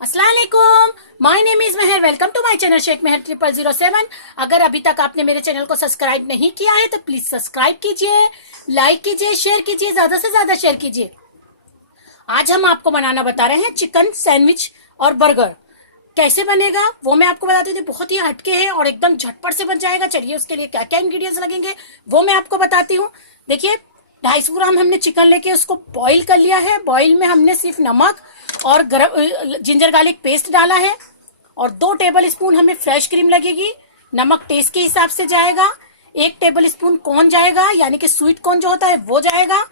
अस्सलाम वालेकुम, my name is Mehar. Welcome to my channel Sheikh Mehar 0007। अगर अभी तक आपने मेरे चैनल को सब्सक्राइब नहीं किया है तो प्लीज सब्सक्राइब कीजिए, लाइक कीजिए, शेयर कीजिए, ज्यादा से ज्यादा शेयर कीजिए। आज हम आपको बनाना बता रहे हैं चिकन सैंडविच और बर्गर। कैसे बनेगा वो मैं आपको बताती हूँ। बहुत ही हटके है और एकदम झटपट से बन जाएगा। चलिए उसके लिए क्या क्या इंग्रेडिएंट्स लगेंगे वो मैं आपको बताती हूँ। देखिए 250 ग्राम हमने चिकन लेके उसको बॉईल कर लिया है। बॉईल में हमने सिर्फ नमक और गरम जिंजर गार्लिक पेस्ट डाला है और 2 टेबल स्पून हमें फ्रेश क्रीम लगेगी। नमक टेस्ट के हिसाब से जाएगा। 1 टेबल स्पून कॉर्न जाएगा, यानी कि स्वीट कॉर्न जो होता है वो जाएगा।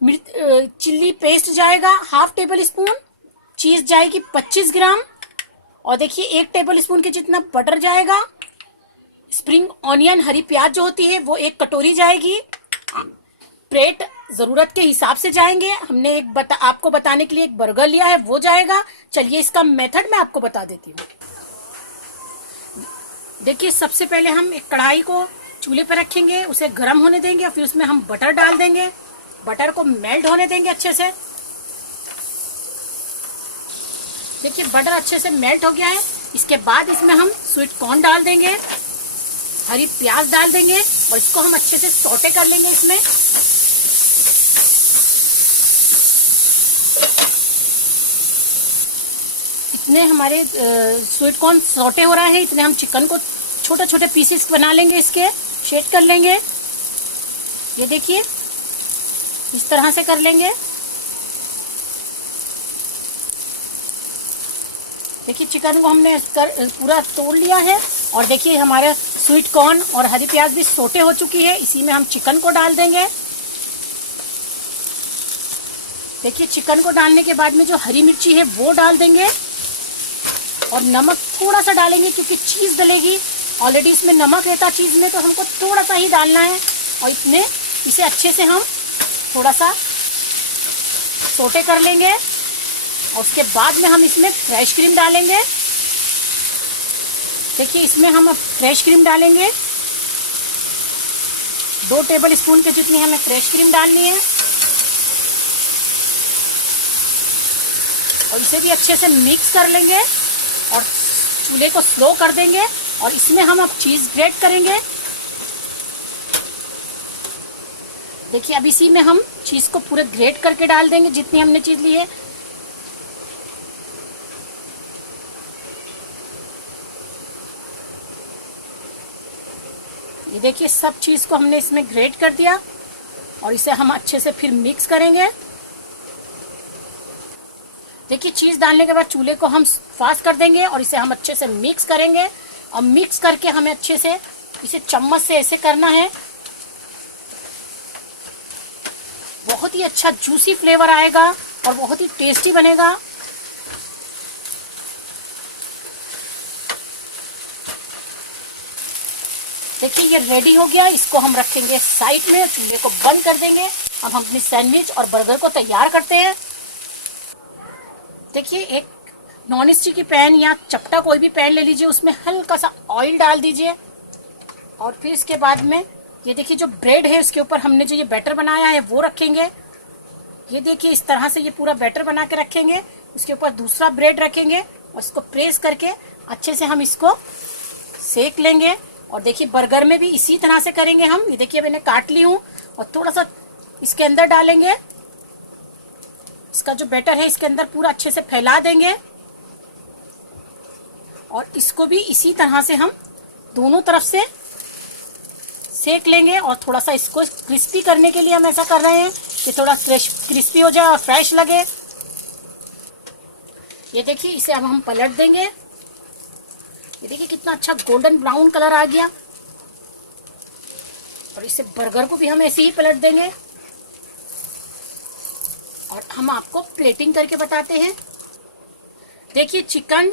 चिल्ली पेस्ट जाएगा 1/2 टेबल स्पून। चीज जाएगी 25 ग्राम और देखिए 1 टेबल स्पून के जितना बटर जाएगा। स्प्रिंग ऑनियन हरी प्याज जो होती है वो 1 कटोरी जाएगी। ब्रेड जरूरत के हिसाब से जाएंगे। हमने आपको बताने के लिए एक बर्गर लिया है वो जाएगा। चलिए इसका मेथड मैं आपको बता देती हूँ। देखिए सबसे पहले हम एक कढ़ाई को चूल्हे पर रखेंगे, उसे गर्म होने देंगे और फिर उसमें हम बटर डाल देंगे। बटर को मेल्ट होने देंगे अच्छे से। देखिए बटर अच्छे से मेल्ट हो गया है। इसके बाद इसमें हम स्वीट कॉर्न डाल देंगे, हरी प्याज डाल देंगे और इसको हम अच्छे से सौटे कर लेंगे। इसमें इतने हमारे स्वीट कॉर्न सौटे हो रहा है, इतने हम चिकन को छोटे छोटे पीसेस बना लेंगे, इसके शेड कर लेंगे। ये देखिए इस तरह से कर लेंगे। देखिए चिकन को हमने पूरा तोड़ लिया है और देखिए हमारे स्वीट कॉर्न और हरी प्याज भी सोटे हो चुकी है। इसी में हम चिकन को डाल देंगे। देखिए चिकन को डालने के बाद में जो हरी मिर्ची है वो डाल देंगे और नमक थोड़ा सा डालेंगे क्योंकि चीज डलेगी। ऑलरेडी इसमें नमक रहता चीज में, तो हमको थोड़ा सा ही डालना है। और इसे अच्छे से हम थोड़ा सा सोटे कर लेंगे और उसके बाद में हम इसमें फ्रेश क्रीम डालेंगे। देखिए इसमें हम अब फ्रेश क्रीम डालेंगे। 2 टेबल स्पून के जितनी हमें फ्रेश क्रीम डालनी है और इसे भी अच्छे से मिक्स कर लेंगे और चूल्हे को स्लो कर देंगे। और इसमें हम अब चीज ग्रेट करेंगे। देखिए अब इसी में हम चीज को पूरे ग्रेट करके डाल देंगे जितनी हमने चीज ली है। ये देखिए सब चीज को हमने इसमें ग्रेट कर दिया और इसे हम अच्छे से फिर मिक्स करेंगे। देखिए चीज डालने के बाद चूल्हे को हम फास्ट कर देंगे और इसे हम अच्छे से मिक्स करेंगे। और मिक्स करके हमें अच्छे से इसे चम्मच से ऐसे करना है। बहुत ही अच्छा जूसी फ्लेवर आएगा और बहुत ही टेस्टी बनेगा। देखिए ये रेडी हो गया। इसको हम रखेंगे साइड में, चूल्हे को बंद कर देंगे। अब हम अपनी सैंडविच और बर्गर को तैयार करते हैं। देखिए एक नॉन स्टिक की पैन या चपटा कोई भी पैन ले लीजिए, उसमें हल्का सा ऑयल डाल दीजिए और फिर इसके बाद में ये देखिए जो ब्रेड है उसके ऊपर हमने जो ये बैटर बनाया है वो रखेंगे। ये देखिए इस तरह से ये पूरा बैटर बना के रखेंगे। उसके ऊपर दूसरा ब्रेड रखेंगे और इसको प्रेस करके अच्छे से हम इसको सेक लेंगे। और देखिए बर्गर में भी इसी तरह से करेंगे हम। ये देखिए मैंने काट ली हूँ और थोड़ा सा इसके अंदर डालेंगे। इसका जो बैटर है इसके अंदर पूरा अच्छे से फैला देंगे और इसको भी इसी तरह से हम दोनों तरफ से सेक लेंगे। और थोड़ा सा इसको क्रिस्पी करने के लिए हम ऐसा कर रहे हैं कि थोड़ा क्रिस्पी हो जाए और फ्रेश लगे। ये देखिए इसे अब हम पलट देंगे। ये देखिए कितना अच्छा गोल्डन ब्राउन कलर आ गया। और इसे बर्गर को भी हम ऐसे ही पलट देंगे और हम आपको प्लेटिंग करके बताते हैं। देखिए चिकन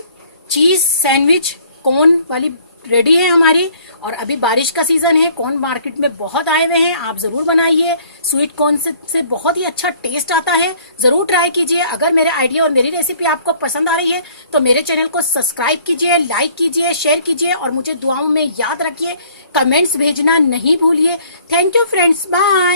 चीज सैंडविच कॉर्न वाली रेडी है हमारी। और अभी बारिश का सीजन है, कॉर्न मार्केट में बहुत आए हुए हैं। आप जरूर बनाइए। स्वीट कॉर्न से बहुत ही अच्छा टेस्ट आता है। जरूर ट्राई कीजिए। अगर मेरे आइडिया और मेरी रेसिपी आपको पसंद आ रही है तो मेरे चैनल को सब्सक्राइब कीजिए, लाइक कीजिए, शेयर कीजिए और मुझे दुआओं में याद रखिए। कमेंट्स भेजना नहीं भूलिए। Thank you friends, bye.